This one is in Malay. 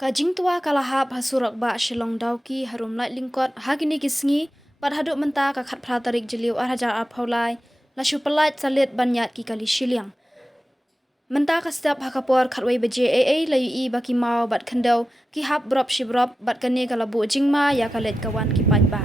Kajing tua kalahap hasurak ba Shiliang Dawki Harum Laitlyngkot hagini kisngi bat haduk menta kakat pratarik jeliu arhajar aphaulai lasu pelait salit banyat ki kali Shiliang. Menta ka setiap hakapor katwai beje layu baki mau bat kendau ki hap brop shibrop bat kane kalabu jingma ya kalet kawan ki pai ba.